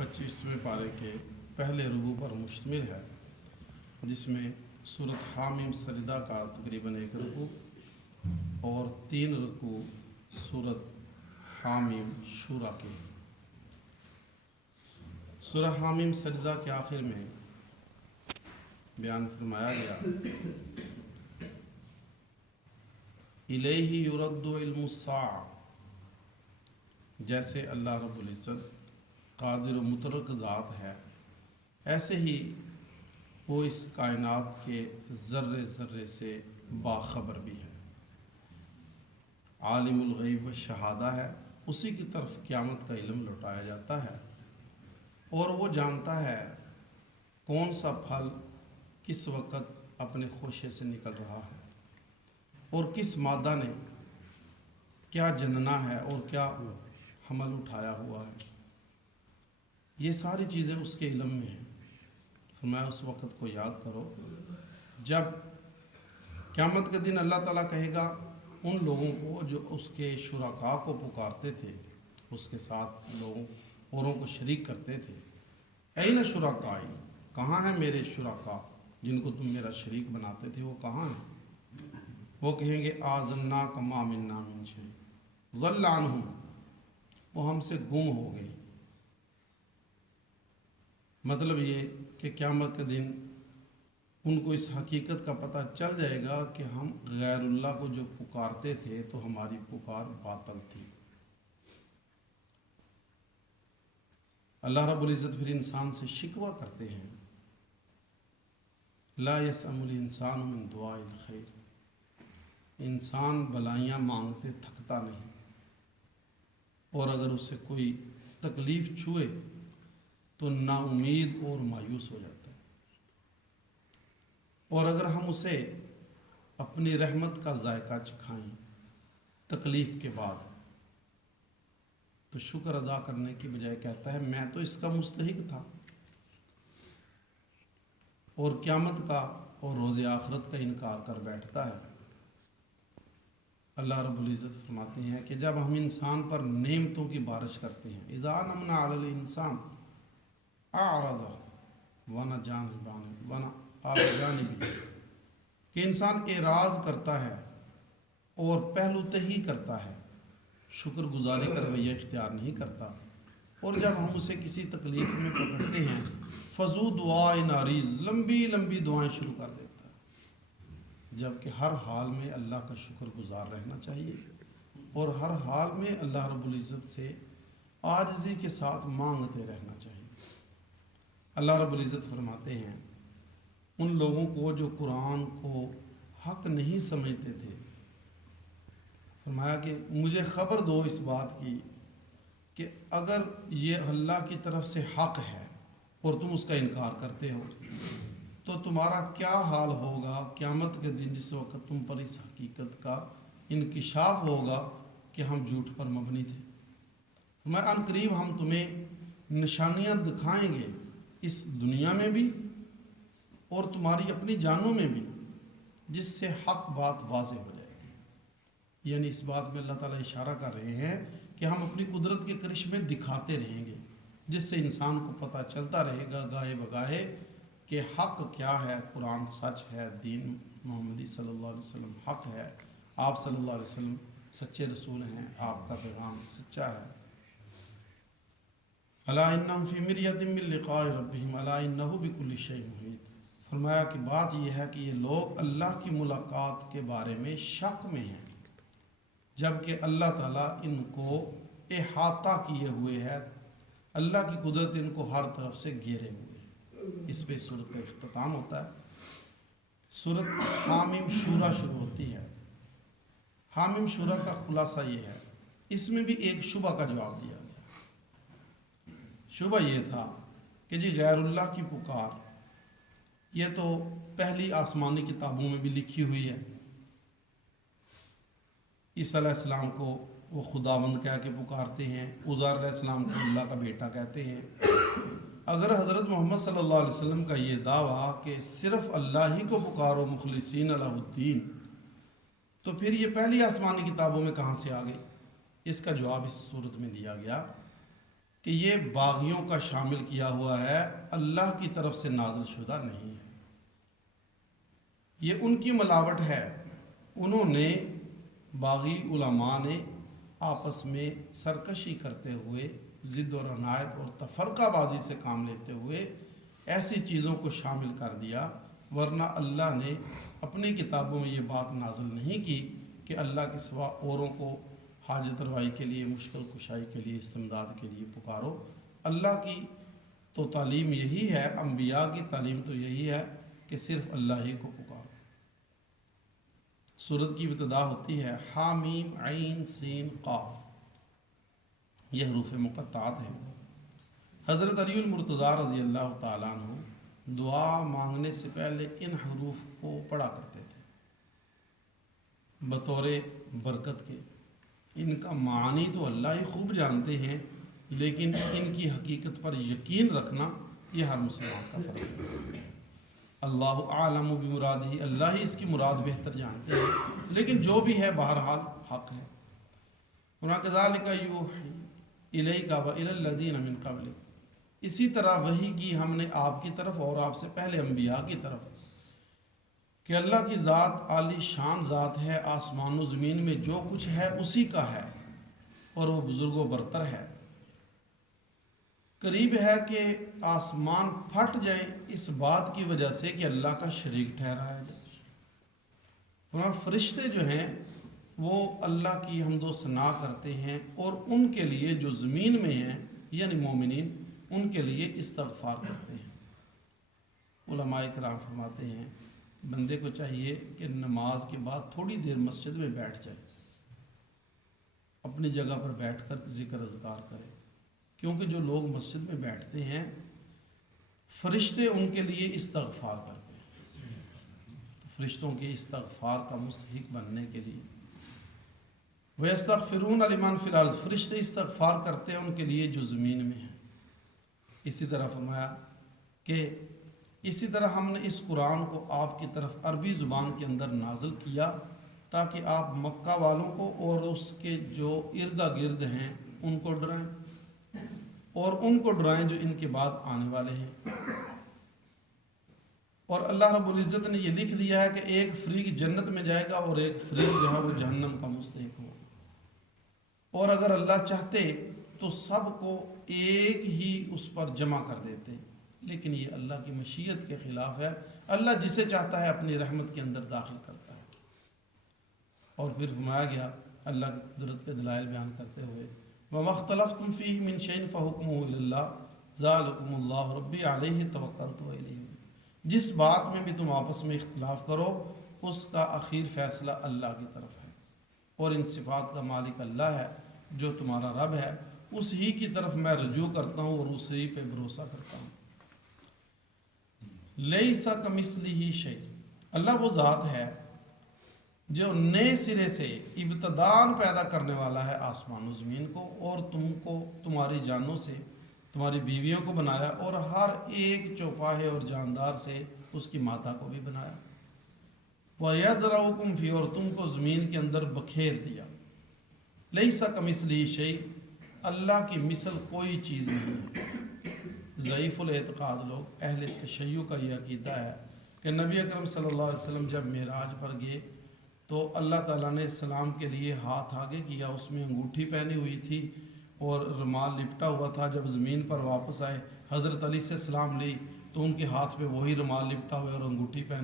25वें पारे के पहले रुकू पर मुश्तमिल है, जिसमें सूरत हामिम सजदा का तकरीबन एक रुकू और 3 रुकू सूरत हामिम शूरा के। सूरह हामिम सजदा के आखिर में बयान फरमाया गया, इलैहि युरद्दु इल्मुस्साअ, जैसे अल्लाह रब्बुल इज़्ज़त कादिर व मुतलक ज़ात है, ऐसे ही वो इस कायनात के ज़र्रे ज़र्रे से बाखबर भी है। आलिमुल गैब व शहादा है, उसी की तरफ क़यामत का इल्म लौटाया जाता है और वो जानता है कौन सा फल किस वक़्त अपने खोशे से निकल रहा है और किस मादा ने क्या जनना है और क्या हमल उठाया हुआ है। ये सारी चीज़ें उसके इल्म में हैं। फरमाया उस वक़्त को याद करो जब क़यामत के दिन अल्लाह ताला कहेगा उन लोगों को जो उसके शुरका को पुकारते थे, उसके साथ लोगों औरों को शरीक करते थे, ऐन शुरकाई, कहाँ हैं मेरे शुरका जिनको तुम मेरा शरीक बनाते थे, वो कहाँ हैं? वो कहेंगे आज़न्ना कमा मिन्ना मिन शै ज़ल्ल अन्हुम, वो हमसे गुम हो गए। मतलब ये कि क़यामत के दिन उनको इस हकीकत का पता चल जाएगा कि हम गैरुल्लाह को जो पुकारते थे तो हमारी पुकार बातिल थी। अल्लाह रब्बुल इज़्ज़त फिर इंसान से शिकवा करते हैं, ला यसअमुल इंसान मिन दुआइल खैर, इंसान भलाइयाँ मांगते थकता नहीं और अगर उसे कोई तकलीफ़ छुए तो नाउमीद और मायूस हो जाता है। और अगर हम उसे अपनी रहमत का जायका चखाएं तकलीफ़ के बाद, तो शुक्र अदा करने की बजाय कहता है मैं तो इसका मुस्तहिक था। और क़यामत का और रोज़े आखिरत का इनकार कर बैठता है। अल्लाह रब्बुल इज़्ज़त फरमाते हैं कि जब हम इंसान पर नेमतों की बारिश करते हैं, इज़ा नमना अलल इंसान आरदा वना जानिबान वना आजानिबी, कि इंसान एराज़ करता है और पहलुतही करता है, शुक्रगुजारी का रवैया इख्तियार नहीं करता। और जब हम उसे किसी तकलीफ़ में पकड़ते हैं, फ़ज़ू दुआ नारीज़, लंबी लंबी दुआएं शुरू कर देता है। जबकि हर हाल में अल्लाह का शुक्रगुजार रहना चाहिए और हर हाल में अल्लाह रब्बुल इज़्ज़त से आजिज़ी के साथ मांगते रहना चाहिए। अल्लाह रब्बुल इज़्ज़त फरमाते हैं उन लोगों को जो कुरान को हक़ नहीं समझते थे, फरमाया कि मुझे ख़बर दो इस बात की कि अगर ये अल्लाह की तरफ से हक़ है और तुम उसका इनकार करते हो तो तुम्हारा क्या हाल होगा क़यामत के दिन, जिस वक़्त तुम पर इस हकीकत का इंकिशाफ होगा कि हम झूठ पर मबनी थे। मैं अनकरीब हम तुम्हें निशानियाँ दिखाएंगे इस दुनिया में भी और तुम्हारी अपनी जानों में भी, जिससे हक़ बात वाज़ेह हो जाएगी। यानी इस बात में अल्लाह ताला इशारा कर रहे हैं कि हम अपनी कुदरत के करिश्मे दिखाते रहेंगे, जिससे इंसान को पता चलता रहेगा गाहे बगाहे कि हक़ क्या है। कुरान सच है, दीन मोहम्मदी सल्लल्लाहु अलैहि वसल्लम हक़ है, आप सल्लल्लाहु अलैहि वसल्लम सच्चे रसूल हैं, आपका पैगाम सच्चा है। अला इन्नहुम फी मिर्यतिन मिन लिक़ाइ रब्बिहिम अला इन्नहु बिकुल्लि शैइन मुहीत। फरमाया कि बात यह है कि ये लोग अल्लाह की मुलाकात के बारे में शक में हैं, जबकि अल्लाह ताला इनको इहाता किए हुए है, अल्लाह की कुदरत इनको हर तरफ से घेरे हुए है। इस पे सूरत का इख्तिताम होता है। सूरत हामिम शूरा शुरू होती है। हामिम शूरा का खुलासा ये है, इसमें भी एक शुबा का जवाब दिया गया। शुबा ये था कि जी गैरुल्लाह की पुकार ये तो पहली आसमानी किताबों में भी लिखी हुई है। ईसा अलैहिस्सलाम को वो खुदाबंद कह के पुकारते हैं, उज़ैर अलैहिस्सलाम को अल्लाह का बेटा कहते हैं। अगर हज़रत मोहम्मद सल्लल्लाहु अलैहि वसल्लम का ये दावा कि सिर्फ़ अल्लाह ही को पुकारो मुखलिसीन लहुद्दीन, तो फिर ये पहली आसमानी किताबों में कहाँ से आ गई? इसका जवाब इस सूरत में दिया गया کہ یہ باغیوں کا شامل کیا ہوا ہے، اللہ کی طرف سے نازل شدہ نہیں ہے، یہ ان کی ملاوٹ ہے۔ انہوں نے باغی علماء نے آپس میں سرکشی کرتے ہوئے، ضد و عنایت اور تفرقہ بازی سے کام لیتے ہوئے ایسی چیزوں کو شامل کر دیا، ورنہ اللہ نے اپنی کتابوں میں یہ بات نازل نہیں کی کہ اللہ کے سوا اوروں کو حاجت روائی کے لیے، مشکل کشائی کے لیے، استمداد کے لیے پکارو۔ اللہ کی تو تعلیم یہی ہے، انبیاء کی تعلیم تو یہی ہے کہ صرف اللہ ہی کو پکارو۔ سورت کی ابتدا ہوتی ہے حامیم عین سین قاف، یہ حروف مقطعات ہیں۔ حضرت علی المرتضیٰ رضی اللہ تعالیٰ عنہ دعا مانگنے سے پہلے ان حروف کو پڑھا کرتے تھے بطور برکت کے۔ ان کا معنی تو اللہ ہی خوب جانتے ہیں، لیکن ان کی حقیقت پر یقین رکھنا یہ ہر مسلمان کا فرض ہے۔ اللہ عالم بمرادہ، اللہ ہی اس کی مراد بہتر جانتے ہیں، لیکن جو بھی ہے بہرحال حق ہے۔ وَكَذَلِكَ يُوحِي إِلَيْكَ وَإِلَى الَّذِينَ مِن قَبْلِكَ، اسی طرح وحی کی ہم نے آپ کی طرف اور آپ سے پہلے انبیاء کی طرف کہ اللہ کی ذات عالی شان ذات ہے، آسمان و زمین میں جو کچھ ہے اسی کا ہے، اور وہ بزرگ و برتر ہے۔ قریب ہے کہ آسمان پھٹ جائیں اس بات کی وجہ سے کہ اللہ کا شریک ٹھہرایا جائے۔ وہاں فرشتے جو ہیں وہ اللہ کی حمد و ثنا کرتے ہیں، اور ان کے لیے جو زمین میں ہیں یعنی مومنین، ان کے لیے استغفار کرتے ہیں۔ علماء کرام فرماتے ہیں بندے کو چاہیے کہ نماز کے بعد تھوڑی دیر مسجد میں بیٹھ جائے، اپنی جگہ پر بیٹھ کر ذکر اذکار کرے، کیونکہ جو لوگ مسجد میں بیٹھتے ہیں فرشتے ان کے لیے استغفار کرتے ہیں، تو فرشتوں کے استغفار کا مستحق بننے کے لیے وَيَسْتَغْفِرُونَ لِمَنْ فِي الْأَرْضِ، فرشتے استغفار کرتے ہیں ان کے لیے جو زمین میں ہیں۔ اسی طرح فرمایا کہ اسی طرح ہم نے اس قرآن کو آپ کی طرف عربی زبان کے اندر نازل کیا تاکہ آپ مکہ والوں کو اور اس کے جو ارد گرد ہیں ان کو ڈرائیں، اور ان کو ڈرائیں جو ان کے بعد آنے والے ہیں۔ اور اللہ رب العزت نے یہ لکھ دیا ہے کہ ایک فریق جنت میں جائے گا اور ایک فریق جو ہے وہ جہنم کا مستحق ہوگا، اور اگر اللہ چاہتے تو سب کو ایک ہی اس پر جمع کر دیتے، لیکن یہ اللہ کی مشیت کے خلاف ہے۔ اللہ جسے چاہتا ہے اپنی رحمت کے اندر داخل کرتا ہے۔ اور پھر فرمایا گیا اللہ کی قدرت کے دلائل بیان کرتے ہوئے وَمَا اخْتَلَفْتُمْ فِيهِ مِنْ شَيْءٍ فَحُكْمُهُ إِلَى اللَّهِ ذَلِكُمُ اللَّهُ رَبِّي عَلَيْهِ تَوَكَّلْتُ وَإِلَيْهِ، جس بات میں بھی تم آپس میں اختلاف کرو اس کا اخیر فیصلہ اللہ کی طرف ہے، اور ان صفات کا مالک اللہ ہے جو تمہارا رب ہے، اس ہی کی طرف میں رجوع کرتا ہوں اور اسی پہ بھروسہ کرتا ہوں۔ لیس کمثلہ شیء، اللہ وہ ذات ہے جو نئے سرے سے ابتداءً پیدا کرنے والا ہے آسمان و زمین کو، اور تم کو تمہاری جانوں سے، تمہاری بیویوں کو بنایا، اور ہر ایک چوپاہے اور جاندار سے اس کی ماتا کو بھی بنایا۔ وَيَزْرَعُكُمْ فِيهِ، اور تم کو زمین کے اندر بکھیر دیا۔ لیس کمثلہ شیء، اللہ کی مثل کوئی چیز نہیں ہے۔ ضعیف الاعتقاد لوگ، اہل تشیع کا یہ عقیدہ ہے کہ نبی اکرم صلی اللہ علیہ وسلم جب معراج پر گئے تو اللہ تعالیٰ نے سلام کے لیے ہاتھ آگے کیا، اس میں انگوٹھی پہنی ہوئی تھی اور رومال لپٹا ہوا تھا۔ جب زمین پر واپس آئے حضرت علی سے سلام لی تو ان کے ہاتھ پہ وہی رومال لپٹا ہوا اور انگوٹھی پہنی